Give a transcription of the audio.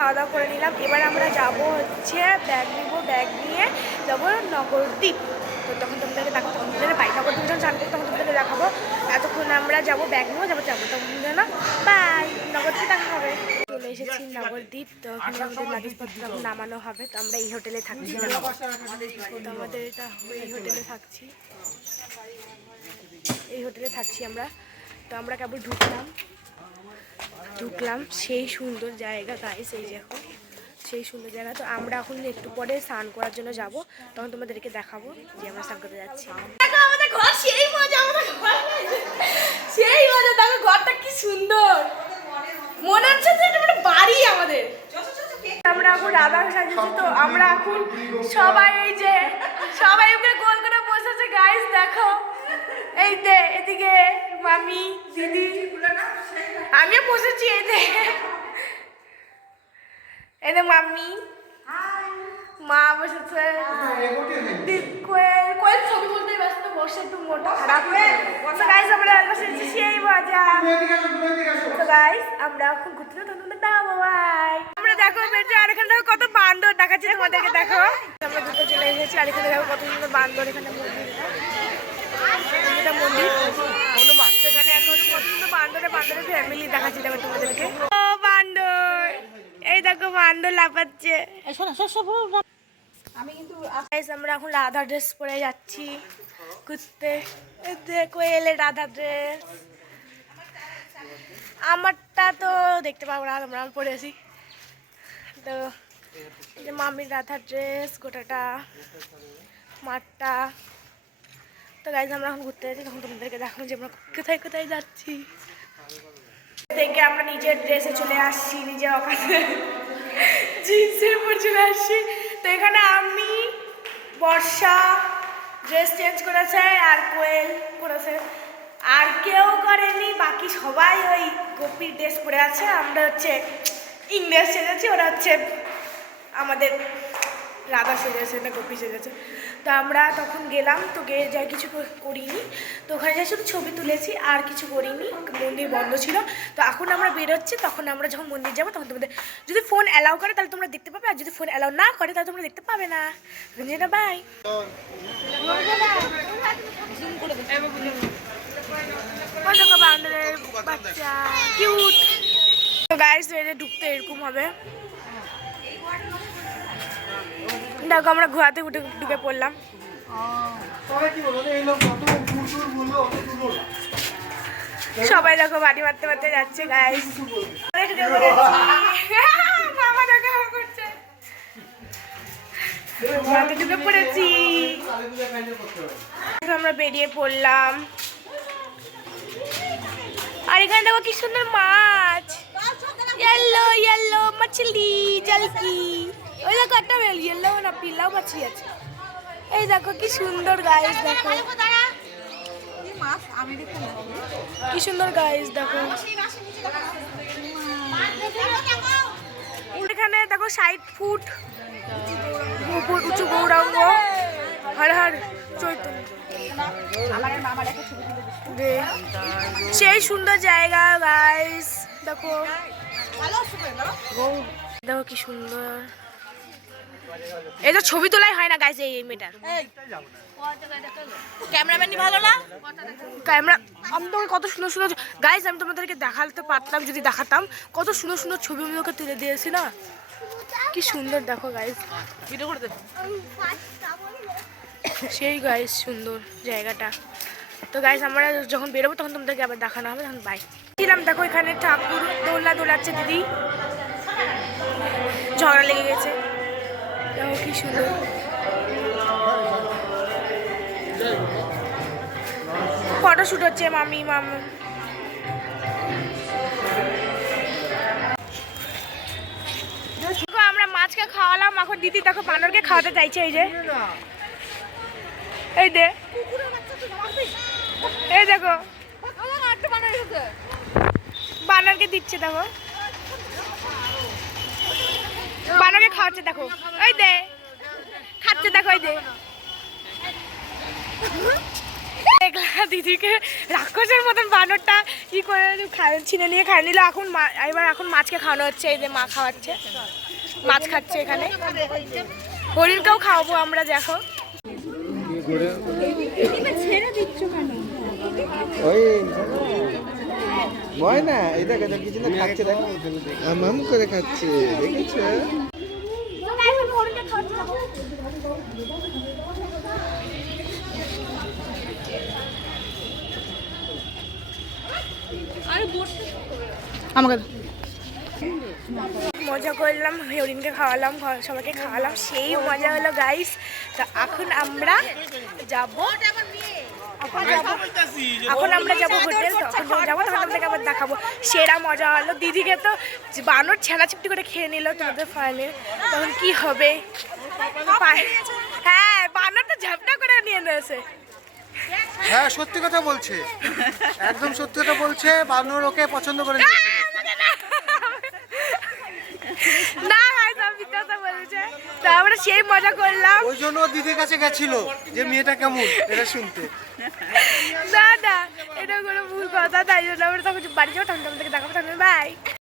খাওয়া দাওয়া করে নিলাম। এবার আমরা যাব হচ্ছে ব্যাগ নিব, ব্যাগ নিয়ে যাবো নগরদ্বীপ। তো তখন তোমাদেরকে দেখাবো, তখন তোমাদের বাই নগরদ্বীপ যখন জানবো তখন তোমাদেরকে দেখাবো। এতক্ষণ আমরা যাবো ব্যাগ নিবো, যাবো তখন না বাই, নগরদ্বীপ দেখা হবে। চলে এসেছি নগরদ্বীপ। তো ওখানে আমাদের লাগেজপত্র নামানো হবে। তো আমরা এই হোটেলে থাকছি, তো আমাদের এটা এই হোটেলে থাকছি, এই হোটেলে থাকছি আমরা। তো আমরা কেবল ঢুকলাম, সেই সুন্দর জায়গা গাইস, এই দেখো সেই সুন্দর জায়গা। তো আমরা এখন একটু পরে স্নান করার জন্য যাব, তখন তোমাদেরকে দেখাবো যে আমরা স্নান করতে যাচ্ছি। দেখো আমাদের ঘর, সেই মজা, আমাদের ঘর সেই মজা। দেখো ঘরটা কি সুন্দর, মনে হচ্ছে যে এটা বাড়ি আমাদের। আমরা এখন রাধা সাজিয়েছি। তো আমরা এখন সবাই এই যে সবাই উপরে গোল করে বসেছে গাইস, দেখো এই দে এদিকে মামি দিদি, আমিও বসেছি এই দে, এই দে মামি মা বসেছে, কোয়েল ছবি বলতে ব্যস্ত, বসে একটু মোটা খারাপ গাইস। আমরা বসেছি সেই মজা। তো গাইস আমরা এখন ঘুরতে যাবো, বাই। আমরা দেখো বেঁচে, আর এখানে দেখো কত বান্দর দেখাচ্ছি তোমাদেরকে, দেখো আমরা দুটো চলে এসেছি। আর এখানে দেখো কত সুন্দর বান্দর, এখানে মন্দির হনুমান, সেখানে এখন কত সুন্দর বান্দরের ফ্যামিলি দেখাচ্ছি দেখো তোমাদেরকে। ও বান্দর, এই দেখো বান্দর লাফাচ্ছে। আমি কিন্তু আমরা এখন রাধা ড্রেস পরে যাচ্ছি ঘুরতে। দেখো এলে রাধা ড্রেস, আমারটা তো দেখতে পাবো না, আমরা পরেছি। তো এই যে মামির রাধা ড্রেস, গোটাটা মাঠটা। তো গাইজ আমরা এখন ঘুরতে যাচ্ছি, তখন তোমাদেরকে দেখাবো যে আমরা কোথায় কোথায় যাচ্ছি। থেকে আমরা নিজের ড্রেসে চলে আসছি, নিজের অকাশে জিন্সের উপর চলে আসছি। তো এখানে আমি, বর্ষা ড্রেস চেঞ্জ করেছে, আর কোয়েল করেছে, আর কেউ করেনি, বাকি সবাই ওই গোপীর ড্রেস পরে আছে। আমরা হচ্ছে ইংরেজ সেজেছি, ওরা হচ্ছে আমাদের রাধা সেজেছে না গোপী সেজেছে। তো আমরা তখন গেলাম, তো গিয়ে যাই কিছু করিনি। তো ওখানে যাই শুধু ছবি তুলেছি, আর কিছু করিনি, মন্দির বন্ধ ছিল। তো এখন আমরা বেরোচ্ছি, তখন আমরা যখন মন্দির যাবো তখন তোমাদের যদি ফোন অ্যালাউ করে তাহলে তোমরা দেখতে পাবে, আর যদি ফোন অ্যালাউ না করে তাহলে তোমরা দেখতে পাবে না। বাই। বাচ্চা কিউট। তো গাইস ঢুকতে এরকম হবে, দেখো আমরা ঘোরাতে ঢুকে পড়লাম। সবাই দেখো বাড়ি মারতে মারতে যাচ্ছে গাইস। মামা দেখা করছে, ঢুকে পড়েছি, আমরা বেরিয়ে পড়লাম। আর এখানে দেখো কি সুন্দর মাছ, येलो येलो मछली जल की, ওই দেখো একটা येलो না পিলাও মাছলি আছে। এই দেখো কি সুন্দর গাইস, দেখো কি সুন্দর গাইস, দেখো এখানে দেখো 60 ফুট উঁচু গৌরাঙ্গ, হর হর চৈতন্য, সেই সুন্দর জায়গা গাইস। দেখো দেখো কি সুন্দর, এই তো ছবি তোলাই হয় না গাইস এই মেয়েটার। ক্যামেরাম্যানই ভালো না, ক্যামেরা আমি তো কত সুন্দর সুন্দর গাইস, আমি তোমাদেরকে দেখাতে পারতাম যদি দেখাতাম, কত সুন্দর সুন্দর ছবি আমি ওকে তুলে দিয়েছি না, কি সুন্দর দেখো গাইস। ভিডিও করে দেবো সেই গাইস সুন্দর জায়গাটা। তো গাইস আমরা যখন বেরোবো তখন তোমাদেরকে আবার দেখানো হবে, তখন বাই। ছিলাম দেখো এখানে ঠাকুর দোলাচ্ছে, দিদি ঝগড়া লেগে গেছে, দেখো কি সুন্দর। ফটোশুট হচ্ছে মামি মামা। আমরা মাছকে খাওয়ালাম, এখন দিদি দেখো বানরকে খাওয়াতে চাইছে। এই যে এই দে, এই দেখো বানরকে দিচ্ছে, দেখো বানরকে খাওয়াচ্ছে, দেখো ওই দে খাচ্ছে, দেখো এই দে দেখলাম দিদিকে রাক্ষসের মতন বানরটা কি করে ছিনে নিয়ে খাই নিল। এখন মাছকে খাওয়ানো হচ্ছে, এই যে মা খাওয়াচ্ছে, মাছ খাচ্ছে এখানে। হরিণকেও খাওয়াবো আমরা, দেখো। ময়না এই দেখো কিছু না খাচ্ছে, দেখো মাম করে খাচ্ছে, দেখেছো? আমাকে মজা করলাম, হরিণকে খাওয়ালাম, সবাইকে খাওয়ালাম, সেই মজা হলো গাইস। তো এখন আমরা যাব হোটেল। তখন যাবো, তখন আপনাকে আবার দেখাবো। সেরা মজা হলো, দিদিকে তো বানর ছেঁড়া চিপটি করে খেয়ে নিল তোমাদের ফাইলে, তখন কি হবে? হ্যাঁ, বানর তো ঝাপটা করে নিয়ে নিয়েছে। হ্যাঁ সত্যি কথা বলছে, একদম সত্যি কথা বলছে, বানর ওকে পছন্দ করে নিয়েছিল। না ভাই, সব মিথ্যা কথা বলছে। তো আমরা সেই মজা করলাম, ওই জন্য দিদির কাছে গেছিল যে মেয়েটা কেমন এটা শুনতে। না না, এটা কোনো ভুল কথা, তাই জন্য আমরা তখন বাড়ি যাবো, তখন তোমাদেরকে দেখাবো। বাই।